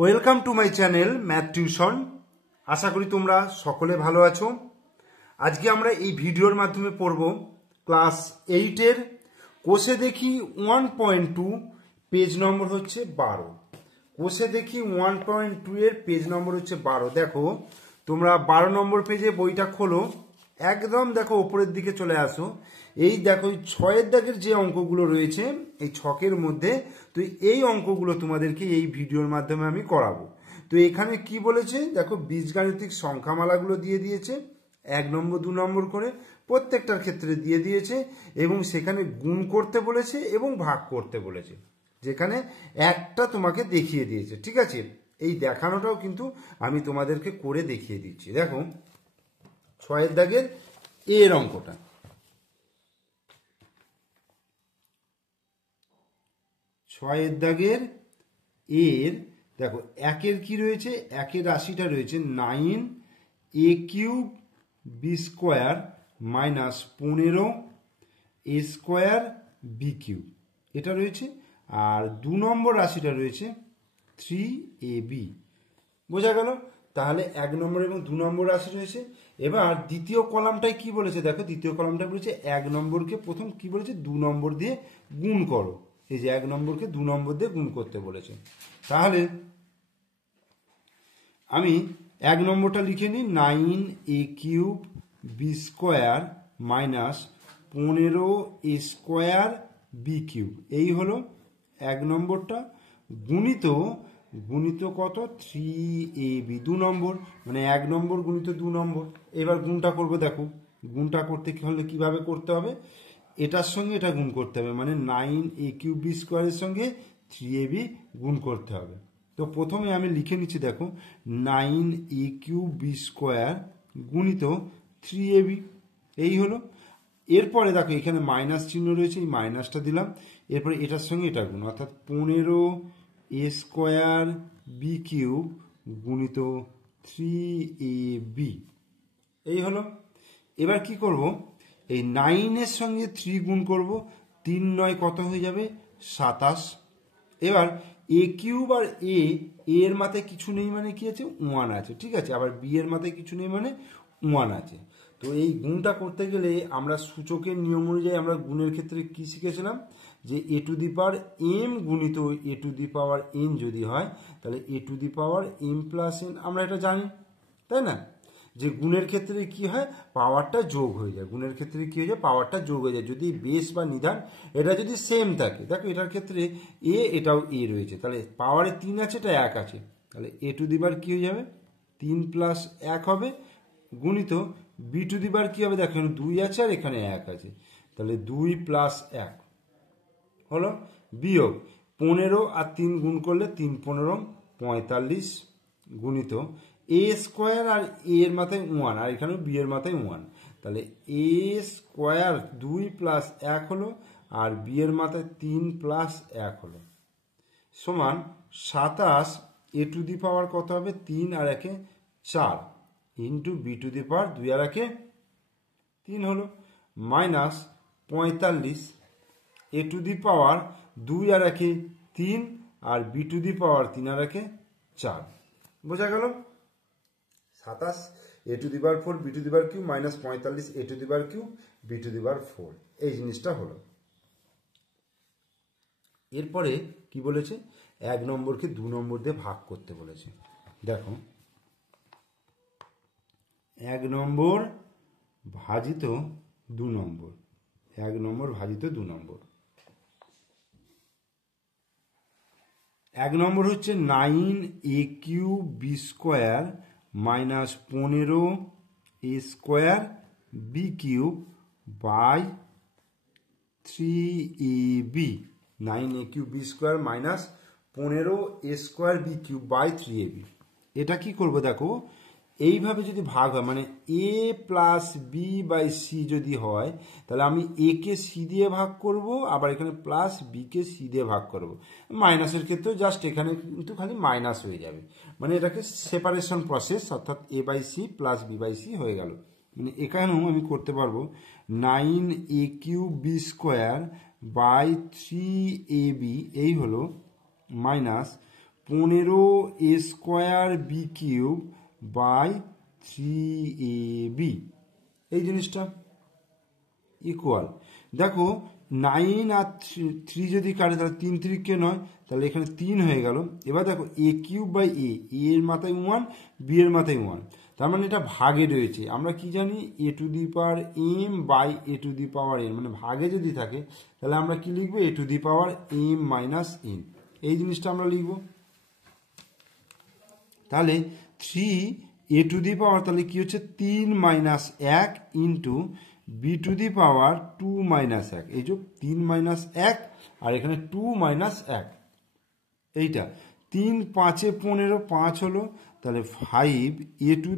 Welcome to my channel math tuition. আশা করি তোমরা সকলে ভালো আছো। আজকে আমরা এই ভিডিওর মাধ্যমে পড়ব ক্লাস 8-এর কোষে দেখি 1.2, পেজ নম্বর হচ্ছে 12। কোষে দেখি 1.2 এর পেজ নম্বর হচ্ছে 12। দেখো তোমরা 12 নম্বর পেজে বইটা খোলো, একদম দেখো ওপরের দিকে চলে আসো। এই দেখো 6-এর দাগের যে অঙ্কগুলো রয়েছে এই ছকের মধ্যে, তো এই অঙ্কগুলো তোমাদেরকে এই ভিডিওর মাধ্যমে আমি করাবো। তো এখানে কি বলেছে দেখো, বীজগাণিতিক সংখ্যামালাগুলো দিয়ে দিয়েছে 1 নম্বর 2 নম্বর করে, প্রত্যেকটার ক্ষেত্রে দিয়ে দিয়েছে এবং সেখানে গুণ করতে বলেছে এবং ভাগ করতে বলেছে, যেখানে একটা তোমাকে দেখিয়ে দিয়েছে। ঠিক আছে, এই দেখানোটাও কিন্তু আমি তোমাদেরকে করে দেখিয়ে দিচ্ছি। দেখো 6-এর দাগের এর অঙ্কটা, ছয়ের দাগের এর দেখো একের কি রয়েছে, একের রাশিটা রয়েছে 9a³ b² minus 15a² b³ এটা রয়েছে। আর 2 নম্বর রাশিটা রয়েছে 3ab। বোঝা গেল? তাহলে 1 নম্বর এবং 2 নম্বর রাশি রয়েছে। এবার দ্বিতীয় কলামটায় কি বলেছে দেখো, দ্বিতীয় কলামটা বলেছে 1 নম্বরকে প্রথম কি বলেছে 2 নম্বর দিয়ে গুণ করো। এই যে 1 নম্বরকে 2 নম্বর দিয়ে গুণ করতে বলেছে। তাহলে আমি 1 নম্বরটা লিখে নিই, 9a³ b² minus 15a² b³ এই হলো 1 নম্বরটা, গুণিত কত 3ab 2 নম্বর, মানে 1 নম্বর গুণিত 2 নম্বর। এবার গুণটা করবো, দেখো গুণটা করতে হলে কিভাবে করতে হবে, এটার সঙ্গে এটা গুণ করতে হবে, মানে 9a³ b² এর সঙ্গে 3ab গুণ করতে হবে। তো প্রথমে আমি লিখে নিচ্ছি, দেখো 9a³ b² গুণিত 3ab এই হলো। এরপরে দেখো এখানে মাইনাস চিহ্ন রয়েছে, এই মাইনাসটা দিলাম। এরপরে এটার সঙ্গে এটা গুণ, অর্থাৎ 15a² b³ গুণিত 3ab এই হলো। এবার কি করব, এই 9-এর সঙ্গে 3 গুণ করব, 3 9 কত হয়ে যাবে 27। এবার a³ আর এর মাথায় কিছু নেই মানে কি আছে 1 আছে, ঠিক আছে। আবার b এর মাথায় কিছু নেই মানে 1 আছে। তো এই গুণটা করতে গেলে আমরা সূচকের নিয়ম অনুযায়ী আমরা গুণের ক্ষেত্রে কি শিখেছিলাম, যে a⁴m গুণিত a⁴n যদি হয় তাহলে a⁴m+n, আমরা এটা জানি তাই না, যে গুণের ক্ষেত্রে কি হয় পাওয়ারটা যোগ হয়ে যায়। গুণের ক্ষেত্রে কি হয়ে যায় পাওয়ারটা যোগ হয়ে যায় যদি বেস বা নিধান এটা যদি সেম থাকে। দেখো এটার ক্ষেত্রে এটাও রয়েছে, তাহলে পাওয়ারে 3 আছে, এটা 1 আছে, তাহলে a⁴ কি হয়ে যাবে 3 + 1 হবে, গুণিত b⁴ কি হবে, দেখো 2 আছে আর এখানে 1 আছে, তাহলে 2 + 1 হলো, বিয়োগ 15 আর 3 গুণ করলে 3 15 45 গুণিত a² আর a এর মাথায় 1 আর এখানে b এর মাথায় 1, তাহলে a² 2 + 1 হলো আর b এর মাথায় 3 + 1 হলো, সমান 27। a⁴ কত হবে 3 আর 1 4 ইন্টু b⁴ 2 আর 1 3 হলো, মাইনাস 45 a⁴ 2 আর 1 3 আর b⁴ 3 আর 1 4। বোঝা গেল? 27 a⁴ b⁴³ minus 45 a⁴³ b⁴ এই জিনিসটা হলো। এরপরে কি বলেছে, 1 নম্বরকে 2 নম্বর দিয়ে ভাগ করতে বলেছে। দেখো 1 নম্বর ভাজিত 2 নম্বর, 1 নম্বর ভাজিত 2 নম্বর। 1 নম্বর হচ্ছে 9a³ b² minus 15a² b³ by 3ab, 9a³ b² minus 15a² b³ by 3ab। এটা কি করব দেখো, এইভাবে যদি ভাগ হয় মানে a + b/c যদি হয় তাহলে আমি a কে c দিয়ে ভাগ করব, আবার এখানে প্লাস b কে c দিয়ে ভাগ করব। মাইনাসের ক্ষেত্রে জাস্ট এখানে কিন্তু খালি মাইনাস হয়ে যাবে, মানে এটাকে সেপারেশন প্রসেস, অর্থাৎ a/c প্লাস b/c হয়ে গেল। মানে এখানেও আমি করতে পারবো 9a³ b² বাই 3ab এই হলো মাইনাস 15a²b³ বাই 3ab, এই জিনিসটা ইকুয়াল। দেখো 9 আর 3 যদি কাটে তাহলে 3 3 9, তাহলে এখানে 3 হয়ে গেল। এবার দেখো a³ বাই a, এর মাথায় 1, b এর মাথায় 1, তার মানে এটা ভাগে রয়েছে। আমরা কি জানি a⁴m বাই a⁴n, মানে ভাগে যদি থাকে তাহলে আমরা কি লিখবো a⁴m মাইনাস n, এই জিনিসটা আমরা লিখবো। তাহলে 3a⁴ তাহলে কি হচ্ছে 3 মাইনাস 1 ইন্টু b⁴2 মাইনাস 1, এই যে 3 মাইনাস 1 আর এখানে 2 মাইনাস 1, এইটা 3 5 15, 5 হলো, তাহলে 5a⁴,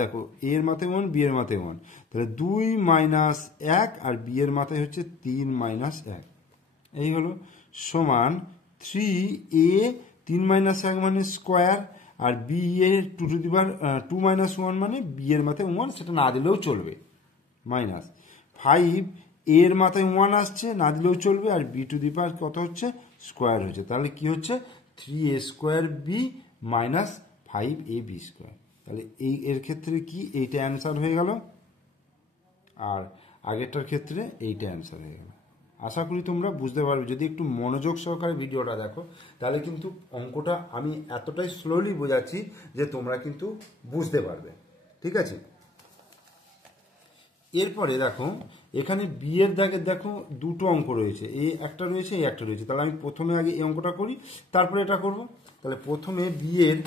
দেখো a এর মাথায় 1, b এর মাথায় 1, তাহলে 2 মাইনাস 1 আর b এর মাথায় হচ্ছে 3 মাইনাস 1, এই হলো সমান 3a 3 মাইনাস 1 মানে স্কোয়ার, আর b এর 2 মাইনাস 1 মানে b এর মাথায় 1, সেটা না দিলেও চলবে, মাইনাস 5 এর মাথায় 1 আসছে, না দিলেও চলবে, আর b⁴ কত হচ্ছে স্কোয়ার হচ্ছে, তাহলে কি হচ্ছে 3a² b মাইনাস 5ab²। তাহলে এই এর ক্ষেত্রে কি এইটা অ্যান্সার হয়ে গেল, আর আগেরটার ক্ষেত্রে এইটা অ্যান্সার হয়ে গেল। আশা করি তোমরা বুঝতে পারবে, যদি একটু মনোযোগ সহকারে ভিডিওটা দেখো তাহলে কিন্তু অঙ্কটা আমি এতটাই স্লোলি বোঝাচ্ছি যে তোমরা কিন্তু বুঝতে পারবে, ঠিক আছে। এরপরে দেখো এখানে বি এর দাগের দেখো দুটো অঙ্ক রয়েছে, এই একটা রয়েছে এই একটা রয়েছে, তাহলে আমি প্রথমে আগে এই অঙ্কটা করি, তারপরে এটা করব। তাহলে প্রথমে বি এর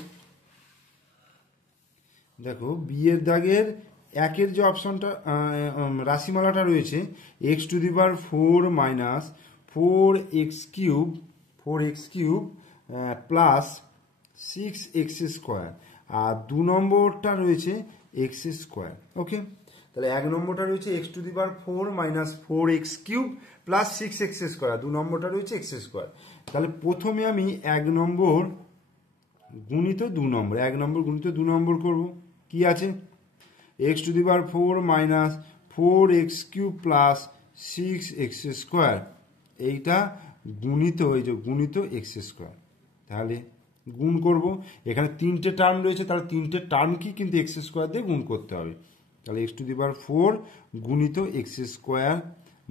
দেখো বি এর দাগের একের যে অপশনটা রাশিমালাটা রয়েছে x⁴ minus 4x³ plus 6x², আর 2 নম্বরটা রয়েছে x²। ওকে, তাহলে 1 নম্বরটা রয়েছে x⁴ minus 4x³ plus 6x², 2 নম্বরটা রয়েছে x²। তাহলে প্রথমে আমি 1 নম্বর গুণিত 2 নম্বর, 1 নম্বর গুণিত 2 নম্বর করব। কি আছে x⁴ minus 4x³ plus 6x², এইটা গুণিত, এই যে গুণিত x², তাহলে গুণ করব। এখানে 3টে টার্ম রয়েছে, তাহলে 3টে টার্মকে কিন্তু x² দিয়ে গুণ করতে হবে। তাহলে x⁴ গুণিত x²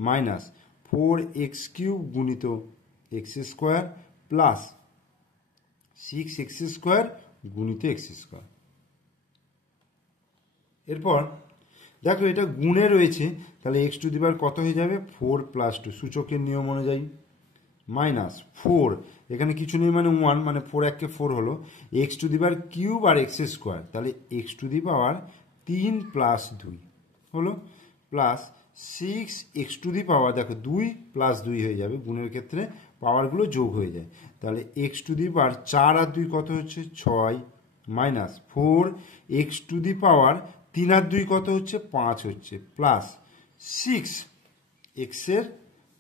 মাইনাস 4x³ গুণিত x² প্লাস 6x² গুণিত x²। এরপর দেখো এটা গুণে রয়েছে, তাহলে x⁴ কত হয়ে যাবে 4 + 2 সূচকের নিয়ম অনুযায়ী, মাইনাস 4 এখানে কিছু নেই মানে 1, মানে 4 1 4 হলো, x³ আর x², তাহলে x⁴ 3 + 2 হলো, প্লাস 6x⁴, দেখো 2 + 2 হয়ে যাবে, গুণের ক্ষেত্রে পাওয়ারগুলো যোগ হয়ে যায়, তাহলে x⁴ 4 আর 2 কত হচ্ছে 6, মাইনাস 4x⁴ 3 আর 2 কত হচ্ছে 5 হচ্ছে, প্লাস 6 x এর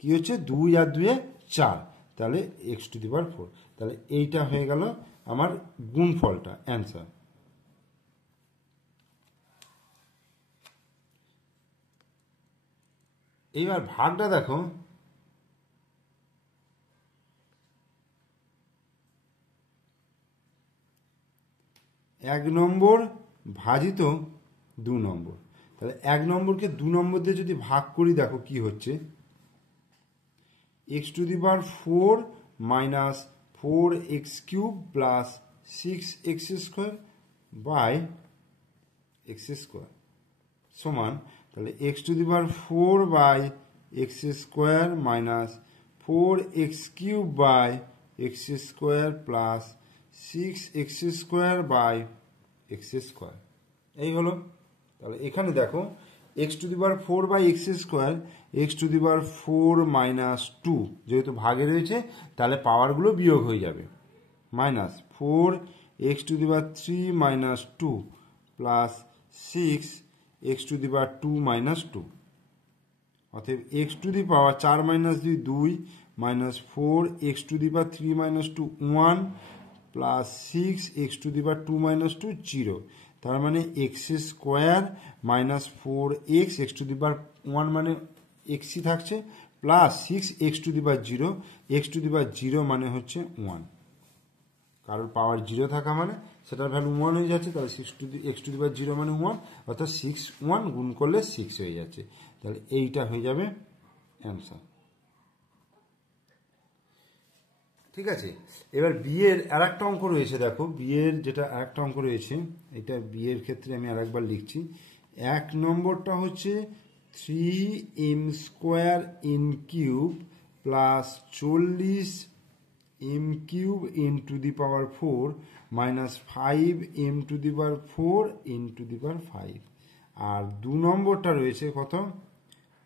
কি হচ্ছে 2 আর 2 4, তাহলে x⁴, তাহলে এইটা হয়ে গেল আমার গুণফলটা, অ্যান্সার। এইবার ভাগটা দেখো, এক নম্বর ভাজিত 2 নম্বর, তাহলে 1 নম্বরকে 2 নম্বর দিয়ে যদি ভাগ করি দেখো কি হচ্ছে x⁴ minus 4x³ plus 6x² by x² সমান, তাহলে x⁴ by x² minus 4x³ by x² plus 6x² by x², এই হলো। তাহলে এখানে দেখো x⁴ by x², x⁴ minus 2 যেহেতু ভাগে রয়েছে তাহলে পাওয়ারগুলো বিয়োগ হয়ে যাবে, minus 4x⁴ minus 2 plus 6x⁴ minus 2, অতএব x⁴ 4 minus 2 2 minus 4x⁴ minus 2 1 plus 6x⁴ minus 2 0, তার মানে x² মাইনাস 4x, x⁴ মানে xই থাকছে, প্লাস 6x⁴, x⁴ মানে হচ্ছে 1। কারোর পাওয়ার 0 থাকা মানে সেটার ভ্যালু 1 হয়ে যাচ্ছে, তাহলে x টু দি পাওয়ার 0 মানে 1, অর্থাৎ 1 গুণ করলে 6 হয়ে যাচ্ছে, তাহলে এইটা হয়ে যাবে অ্যান্সার। ঠিক আছে, এবার বিয়ের আর একটা অঙ্ক রয়েছে, দেখো বিয়ের যেটা আর একটা অঙ্ক রয়েছে, এটা বিয়ের ক্ষেত্রে আমি আর একবার লিখছি। 1 নম্বরটা হচ্ছে 3m square in cube plus 40 m cube into the power 4 minus 5m to the power 4 into the power 5। আর 2 নম্বরটা রয়েছে কত,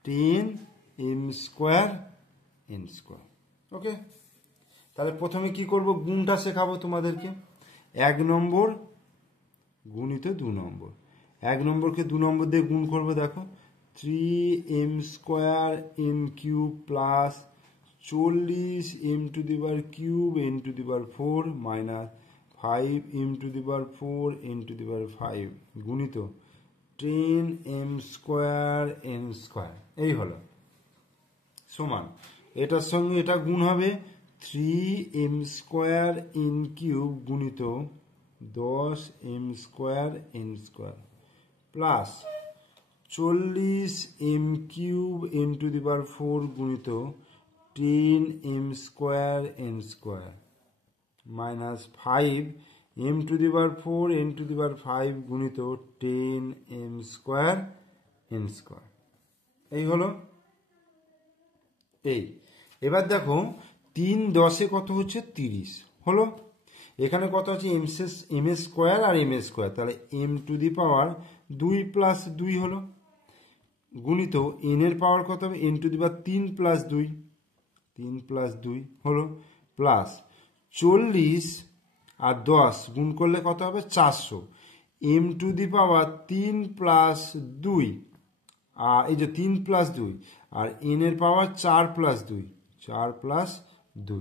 10m স্কোয়ার n স্কোয়ার। ওকে, তাহলে প্রথমে কি করব, গুণটা শেখাবো তোমাদেরকে। 1 নম্বর গুণিত 2 নম্বর, 1 নম্বরকে 2 নম্বর দিয়ে গুণ করবো। দেখো 3m square in cube plus 40m to the power cube into the power 4 minus 5m to the power 4 into the power 5 গুণিত 10m স্কোয়ার n স্কোয়ার, এই হলো সমান, এটার সঙ্গে এটা গুণ হবে 3m স্কোয়ার ইন কিউব গুণিত 10m square n square plus 40m cube into the power 4 গুণিত 10m square n square minus 5m to the power 4 into the power 5 গুণিত 10m স্কোয়ার n স্কোয়ার, এই হলো। এই এবার দেখো 3 10 কত হচ্ছে 30 হলো, এখানে কত আছে m স্কোয়ার আর m স্কোয়ার, তাহলে m to the power 2 plus 2 হলো গুণিত n এর পাওয়ার কত হবে n to the power 3 plus 2, 3 plus 2 হলো প্লাস 40 আর 10 গুণ করলে কত হবে 400, m to the power 3 plus 2, আর এই যে 3 প্লাস 2 আর n এর পাওয়ার 4 প্লাস 2, 4 প্লাস 2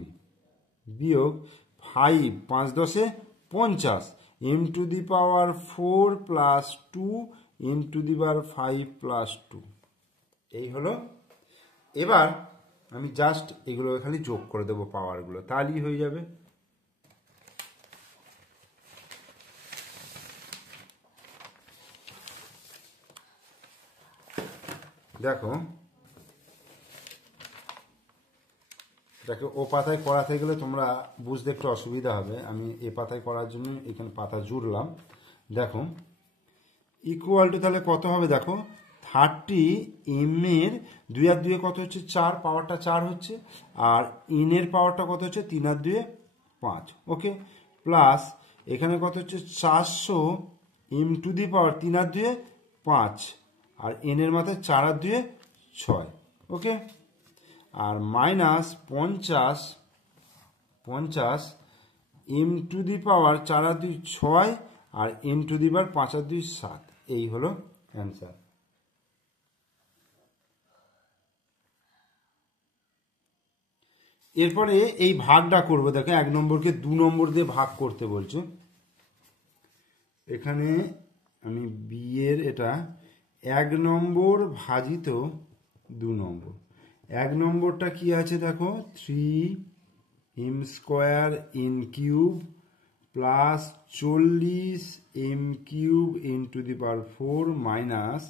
বিয়োগ 5, 5 10 50, m to the power 4 plus 2 n to the power 5 plus 2, এই হলো। এবার আমি জাস্ট এগুলো খালি যোগ করে দেবো পাওয়ারগুলো, তাহলেই হয়ে যাবে। দেখো এটাকে ও পাতায় করাতে গেলে তোমরা বুঝতে একটু অসুবিধা হবে, আমি এ পাতায় করার জন্য এখানে পাতা জুড়লাম। দেখো ইকুয়াল টু তাহলে কত হবে, দেখো 30m এর 2 আর 2 কত হচ্ছে 4, পাওয়ারটা 4 হচ্ছে, আর n এর পাওয়ারটা কত হচ্ছে 3 আর 2 5, ওকে, প্লাস এখানে কত হচ্ছে 400m two the power 3 R 2 5, R n এর মাথায় 4 আর 2 6, ওকে, আর minus 50 m to the power 4 আর 2 6 আর n টু দি পাওয়ার 5 আর 2 7, এই হলো অ্যান্সার। এরপরে এই ভাগটা করবো, দেখো 1 নম্বরকে 2 নম্বর দিয়ে ভাগ করতে বলছে। এখানে আমি বিয়ের এটা 1 নম্বর ভাজিত 2 নম্বর, 1 নম্বরটা কি আছে দেখো 3m square in cube plus 40m cube into the power 4 minus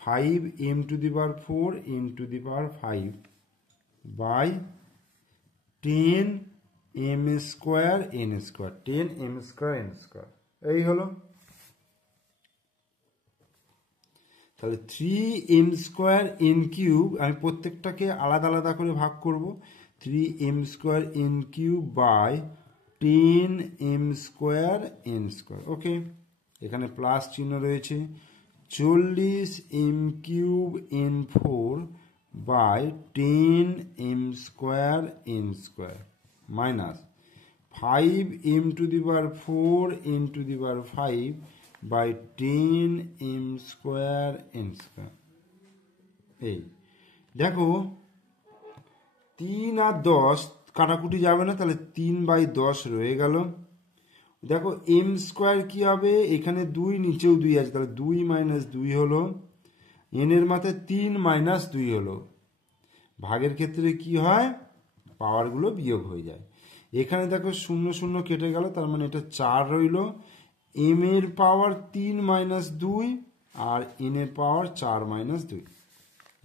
5m to the power 4 into the power 5 by 10m square n square, 10m square n square, এই হলো। তাহলে 3m স্কোয়ার n কিউব, আমি প্রত্যেকটাকে আলাদা আলাদা করে ভাগ করব, 3m square n cube by 10m square n square, okay, এখানে প্লাস চিহ্ন রয়েছে, 40m cube n 4 by 10m square n square minus 5m to the power 4 into the power 5 by 10m square n square. এই দেখো 3 আর 10 কাটাকুটি যাবে না, তাহলে 3/10 রয়ে গেল। দেখো m স্কোয়ার কি হবে, এখানে 2 নিচেও 2 আছে, তাহলে 2 মাইনাস 2 হলো, n এর মাথায় 3 মাইনাস 2 হলো, ভাগের ক্ষেত্রে কি হয় পাওয়ারগুলো বিয়োগ হয়ে যায়। এখানে দেখো শূন্য শূন্য কেটে গেল, তার মানে এটা 4 রইল, এম এর পাওয়ার 3 মাইনাস 2 আর এন এর পাওয়ার 4 মাইনাস 2।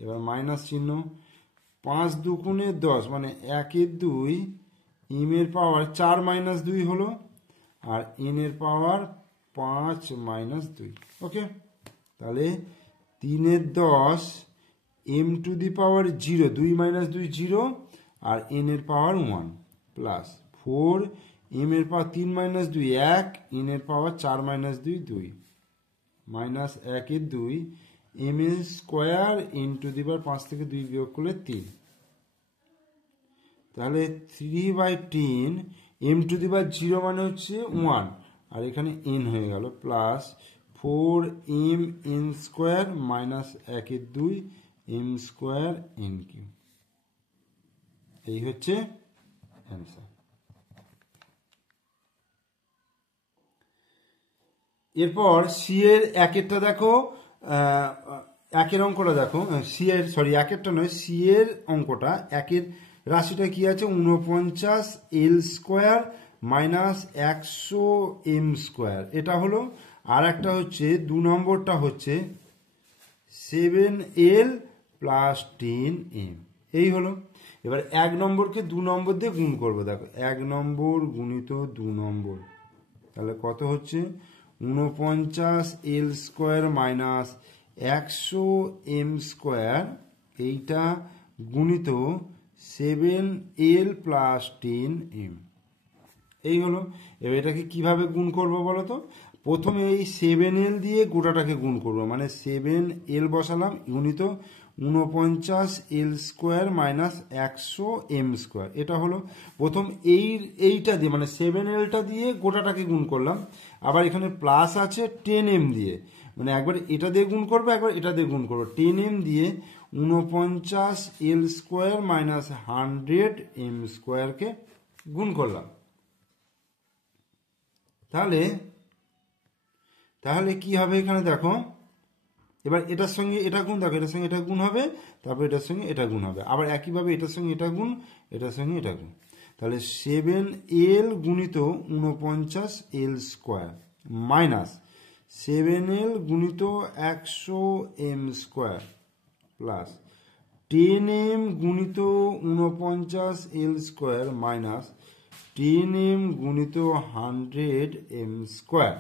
এবার মাইনাস চিহ্ন, 5 দুগুণে 10 মানে 1 এর 2, এম এর পাওয়ার 4 মাইনাস 2 হলো, আর এন এর পাওয়ার 5 মাইনাস 2। ওকে, তাহলে 3 এর 10 m to the power 0, 2 minus 2 0, আর এন এর পাওয়ার 1 প্লাস 4 এম এর পাওয়ার 3 মাইনাস 2 1, এন এর পাওয়ার 4 মাইনাস 2 2, মাইনাস 1 এর 2 এম এর square N two the power 5 থেকে 2 বিয়োগ করলে 3। তাহলে 3/10 এম টু দি পাওয়ার 0 মানে হচ্ছে 1, আর এখানে এন হয়ে গেল, plus 4 m n square minus 1 এর 2 এম স্কোয়ার এন কিউ। এই হচ্ছে অ্যান্সার। এরপর সি এর একেরটা দেখো, একের অঙ্কটা দেখো, সি এর সরি একেরটা নয়, সি এর অঙ্কটা, একের রাশিটা কি আছে, 49 L square minus 100 M square, এটা হলো। আর একটা হচ্ছে 2 নম্বরটা হচ্ছে 7 এল প্লাস 10 এম, এই হলো। এবার 1 নম্বরকে 2 নম্বর দিয়ে গুণ করবো, দেখো 1 নম্বর গুণিত 2 নম্বর, তাহলে কত হচ্ছে, 49 L square minus 100 M square, এইটা গুণিত 7 এল প্লাস 10 এম, এই হলো। এবার এটাকে কিভাবে গুণ করবো বলো তো, প্রথমে এই 7 এল দিয়ে গোটাটাকে গুণ করবো, মানে 7 এল বসালাম গুণিত 49 L square minus 100 M square, এটা হলো প্রথম। এইটা দিয়ে মানে 7 এলটা দিয়ে গোটাটাকে গুণ করলাম, আবার এখানে প্লাস আছে 10 এম দিয়ে, মানে একবার এটা দিয়ে গুণ করবো, একবার এটা দিয়ে গুণ করবো, 10 এম দিয়ে 49 এল স্কোয়ার মাইনাস 100 এম স্কোয়ারকে গুণ করলাম। তাহলে কি হবে এখানে দেখো, এবার এটার সঙ্গে এটা গুণ, দেখো এটার সঙ্গে এটা গুণ হবে, তারপর এটার সঙ্গে এটা গুণ হবে, আবার একইভাবে এটার সঙ্গে এটা গুণ, এটার সঙ্গে এটা গুণ। তাহলে 7 এল গুণিত 49 এল স্কোয়ার মাইনাস 7 এল গুণিত 100 এম স্কোয়ার প্লাস 10 এম গুণিত 49 এল স্কোয়ার মাইনাস 10 এম গুণিত 100 এম স্কোয়ার।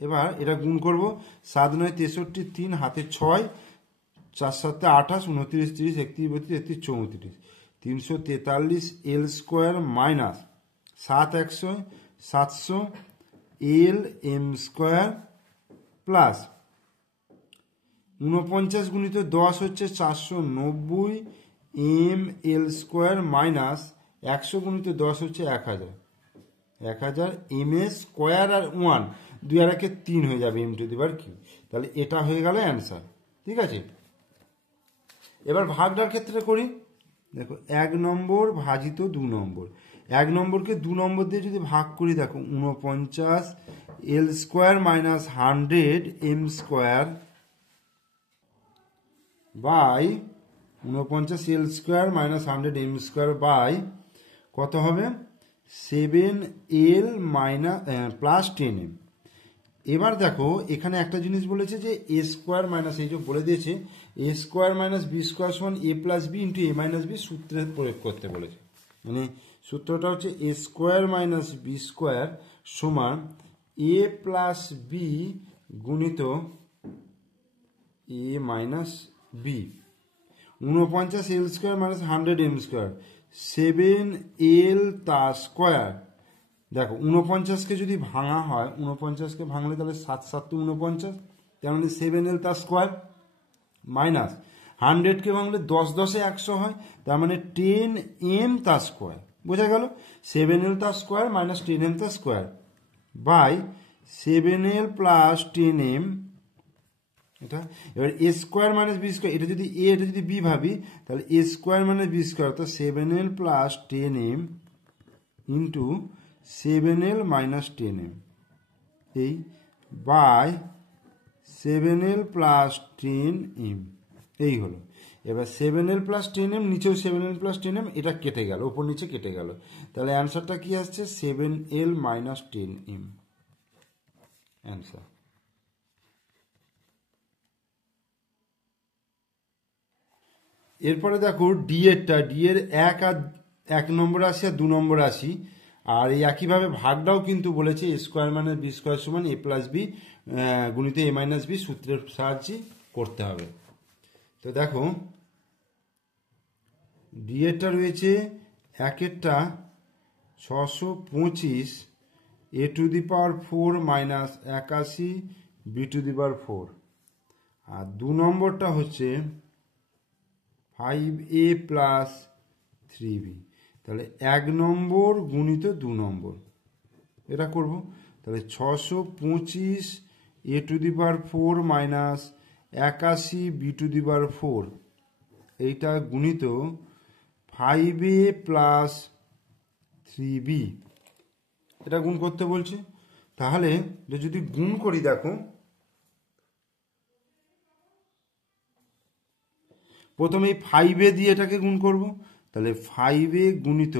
এবার এটা গুণ করব, 7 9 63, 3 হাতে 6, 4 7 28, 29 30 31 32 33 34, 343 L square minus 7 100 700 L M square plus 49 গুণিত 10 হচ্ছে 490 এম এল স্কোয়ার মাইনাস 100 গুণিত 10 হচ্ছে 1000 এম এ স্কোয়ার, আর 1 2 আর 1 3 হয়ে যাবে m to the power q. তাহলে এটা হয়ে গেল অ্যান্সার, ঠিক আছে। এবার ভাগটার ক্ষেত্রে করি, দেখো 1 নম্বর ভাজিত 2 নম্বর, 1 নম্বরকে 2 নম্বর দিয়ে যদি ভাগ করি, দেখো 49 L square minus 100 M square by 49 L square minus 100 M square by কত হবে, 7 এল মাইনাস প্লাস 10 এম। এবার দেখো এখানে একটা জিনিস বলেছে যে এ স্কোয়ার মাইনাস, এই যে বলে দিয়েছে এ স্কোয়ার মাইনাস বি স্কোয়ার সমান এ প্লাস বি ইন্টু এ মাইনাস বি সূত্রের প্রয়োগ করতে বলেছে। মানে সূত্রটা হচ্ছে এ স্কোয়ার মাইনাস বি স্কোয়ার সমান এ প্লাস বি গুণিত এ minus B, 49 L square minus 100 M square, 7 l তার স্কোয়ার। দেখো 49কে যদি ভাঙা হয়, 49কে ভাঙলে তাহলে 7 7 49, তার মানে 7 এল তার স্কোয়ার মাইনাস 100কে ভাঙলে 10 10 100 হয়, তার মানে 10 এম তার স্কোয়ার, বোঝা গেল। 7 এল তার স্কোয়ার মাইনাস 10 এম তার square by 7 l plus 10 m, এটা। এবার a square minus b square, এটা যদি এ এটা যদি বি ভাবি, তাহলে a square minus b square অর্থাৎ 7 l plus 10 m into 7 l minus 10 m, এই বাই 7 এল প্লাস 10 এম, এই হলো। এবার 7l প্লাস 10m, নিচেও 7l প্লাস 10m, এটা কেটে গেল, ওপর নিচে কেটে গেল, তাহলে অ্যান্সারটা কি আসছে 7l মাইনাস 10m অ্যান্সার। এরপরে দেখো ডি এরটা, ডি এর 1 নম্বর রাশি আর 2 নম্বর রাশি, আর এই একইভাবে ভাগটাও কিন্তু বলেছে এ স্কোয়ার মাইনাস বি স্কোয়ার সমান এ প্লাস বি গুণিত এ মাইনাস বি সূত্রের সাহায্যে করতে হবে। তো দেখো ডি এরটা রয়েছে 1এরটা 625 A to the power 4 minus 81 B to the power 4, আর 2 নম্বরটা হচ্ছে 5a প্লাস 3b, তাহলে 1 নম্বর গুণিত 2 নম্বর এটা করব, তাহলে 625 A to the power 4 minus 81 B to the power 4, এইটা গুণিত 5a প্লাস 3b, এটা গুণ করতে বলছে। তাহলে যদি গুণ করি, দেখো প্রথমে এই 5a দিয়ে এটাকে গুণ করব, তাহলে 5a গুণিত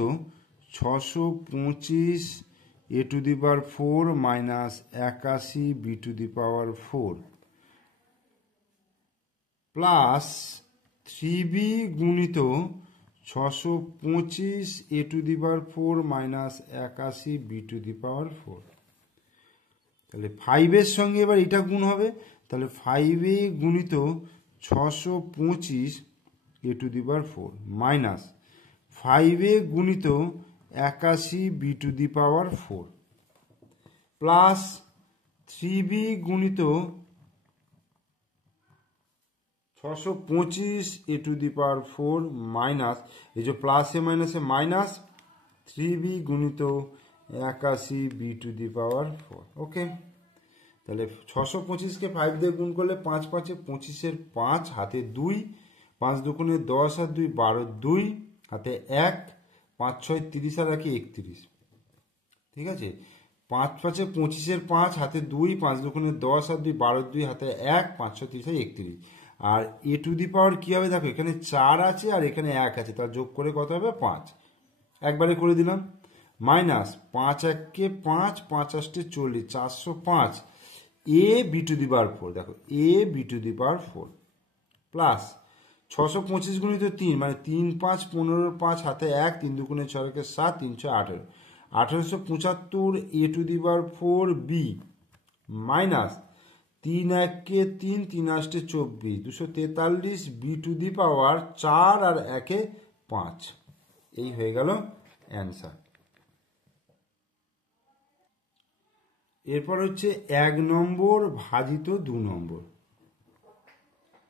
625 A to the power 4 minus 81 B to the power 4 plus 3b গুণিত 625 A to the power 4 minus 81 B to the power 4, তাহলে 5 এর সঙ্গে এবার এটা গুণ হবে, তাহলে 5a গুণিত 625 A to the power 4 minus 5a গুণিত 81 B to the power 4 plus 3b গুণিত 625 A to the power 4 minus, এই যে প্লাস এ মাইনাসে মাইনাস 3b গুণিত 81 বি টু দি পাওয়ার 4। ওকে, তাহলে 625কে 5 দিয়ে গুণ করলে 5 5 25-এর 5 হাতে 2, 5 দুগুণে 10 আর 2 12, 2 হাতে 1, 5 6 30 আর 1 31, ঠিক আছে। 5 5 25-এর 5 হাতে 2, 5 দুগুণে 10 আর 2 12, 2 হাতে 1, 5 6 30 আর 31, আর এ টু দি পাওয়ার কি হবে দেখো, এখানে 4 আছে আর এখানে 1 আছে, তার যোগ করে কত হবে 5, একবারে করে দিলাম, মাইনাস 5 1-কে 5, 5 8-এ 40, 405 A B to the power 4, দেখো A B to the power 4 plus 625 গুণিত 3 মানে 3 5 15, 5 হাতে 1, 3 দুগুণে 6 কে 7, 3 6 18, 1875 A to the power 4 B minus 3 1-কে 3, 3 8-এ 24, 243 বি টু দি পাওয়ার 4 আর 1-এ 5, এই হয়ে গেল অ্যান্সার। এরপর হচ্ছে 1 নম্বর ভাজিত 2 নম্বর,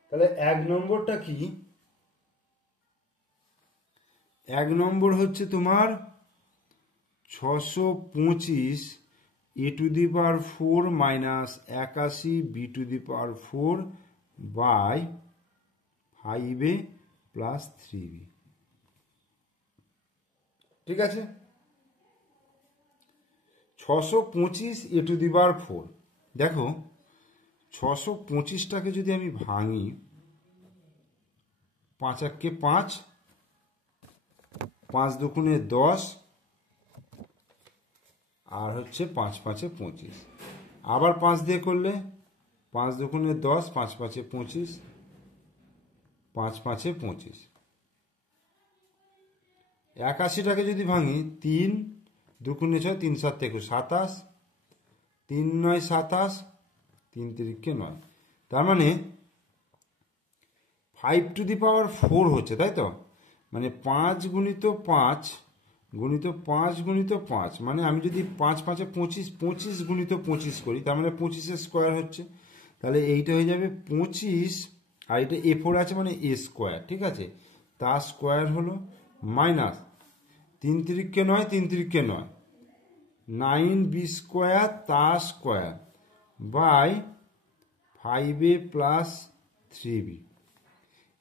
তাহলে 1 নম্বরটা কি, 1 নম্বর হচ্ছে তোমার 625 A to the power 4 minus 81 B to the power 4 by 5a plus 3b, ঠিক আছে। 625 এ টু দি পাওয়ার 4, দেখো 625টাকে যদি আমি ভাঙি, 5 1-কে 5, 5 দুগুণে 10 আর হচ্ছে 5 5-এ 25, আবার 5 দিয়ে করলে 5 দুগুণে 10, 5 5-এ 25, 5 5-এ 25, 81টাকে যদি ভাঙি, 3 দুগুণে 6, 3 7 21, 27, 3 9 27, 3 3-কে 9, তার মানে 5 টু দি পাওয়ার 4 হচ্ছে, তাই তো, মানে 5 গুণিত 5 গুণিত 5 গুণিত 5, মানে আমি যদি 5 5-এ 25, 25 গুণিত 25 করি, তার মানে 25-এর স্কোয়ার হচ্ছে, তাহলে এইটা হয়ে যাবে 25, আর এটা a4 আছে মানে a স্কোয়ার, ঠিক আছে, তার স্কোয়ার হলো মাইনাস 3 3-কে 9, 3 3-কে 9, 9b স্কোয়ার তার square by 5a plus 3b।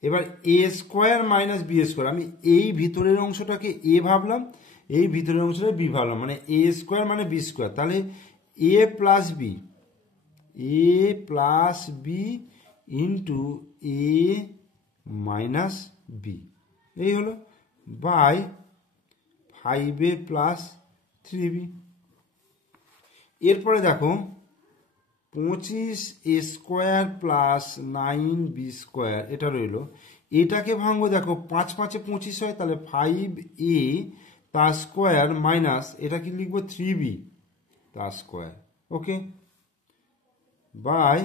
এবার a square minus b square, আমি এই ভিতরের অংশটাকে এ ভাবলাম, এই ভিতরের অংশটা বি ভাবলাম, মানে এ স্কোয়ার মানে বি স্কোয়ার, তাহলে এ প্লাস বি ইন্টু এ মাইনাস বি, এই হলো, বাই 5a প্লাস 3b। এরপরে দেখো 25a square plus 9b square এটা রইল, এটাকে ভাঙবো, দেখো 5 5 25 হয়, তাহলে 5a তার স্কোয়ার মাইনাস এটা কি লিখবো 3b তার square, okay, by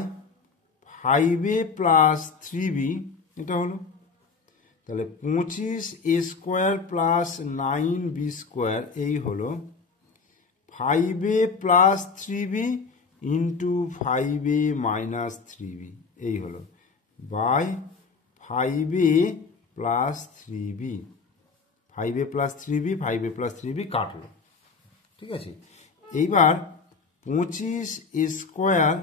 5a plus 3b এটা হলো, তাহলে 25a square plus 9b square এই হলো 5a plus 3b into 5a minus 3b এই হলো, by 5a plus 3b, 5a plus 3b, 5a plus 3b কাটলো, ঠিক আছে। এইবার 25a square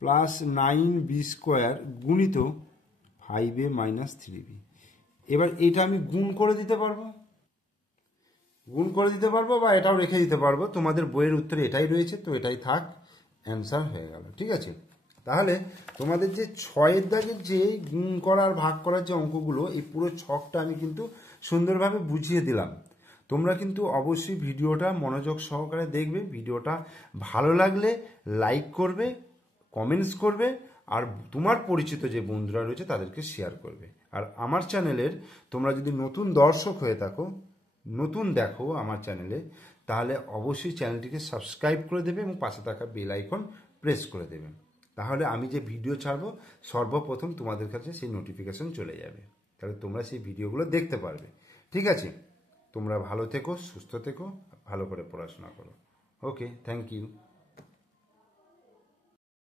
plus 9b square গুণিত 5a মাইনাস 3b, এবার এটা আমি গুণ করে দিতে পারবো, বা এটাও রেখে দিতে পারবো, তোমাদের বইয়ের উত্তরে এটাই রয়েছে, তো এটাই থাক, অ্যান্সার হয়ে গেল, ঠিক আছে। তাহলে তোমাদের যে 6-এর দাগের যে গুণ করার ভাগ করার যে অঙ্কগুলো, এই পুরো ছকটা আমি কিন্তু সুন্দরভাবে বুঝিয়ে দিলাম। তোমরা কিন্তু অবশ্যই ভিডিওটা মনোযোগ সহকারে দেখবে, ভিডিওটা ভালো লাগলে লাইক করবে, কমেন্টস করবে, আর তোমার পরিচিত যে বন্ধুরা রয়েছে তাদেরকে শেয়ার করবে। আর আমার চ্যানেলের তোমরা যদি নতুন দর্শক হয়ে থাকো, নতুন দেখো আমার চ্যানেলে, তাহলে অবশ্যই চ্যানেলটিকে সাবস্ক্রাইব করে দেবে এবং পাশে থাকা বেল আইকন প্রেস করে দেবে, তাহলে আমি যে ভিডিও ছাড়বো সর্বপ্রথম তোমাদের কাছে সেই নোটিফিকেশন চলে যাবে, তাহলে তোমরা সেই ভিডিওগুলো দেখতে পারবে, ঠিক আছে। তোমরা ভালো থেকো, সুস্থ থেকো, ভালো করে পড়াশোনা করো, ওকে, থ্যাংক ইউ।